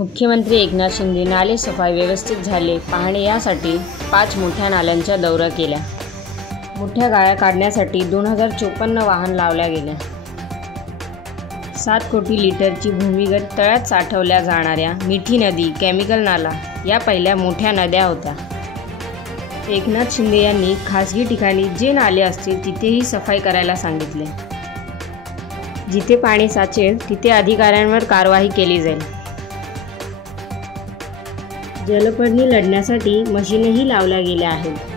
मुख्यमंत्री एकनाथ शिंदे नाले सफाई व्यवस्थित झाले पाहणे यासाठी 5 मोठ्या नाल्यांचा दौरा केला। मोठ्या गाळ्या काढण्यासाठी 2054 वाहन लावल्या गेल्या। 7 कोटी लिटरची भूमिगत तळ्यात साठवल्या जाणाऱ्या मिठी नदी, केमिकल नाला या पहिल्या मोठ्या नद्या होत्या। एकनाथ शिंदे यांनी खासगी ठिकाणी जे नाले असतील तिथेही सफाई करायला सांगितले। जिथे पाणी साचेल तिथे अधिकाऱ्यांवर कारवाई केली जाईल। जलपर्णी लढण्यासाठी मशीनही लावल्या गेल्या आहेत।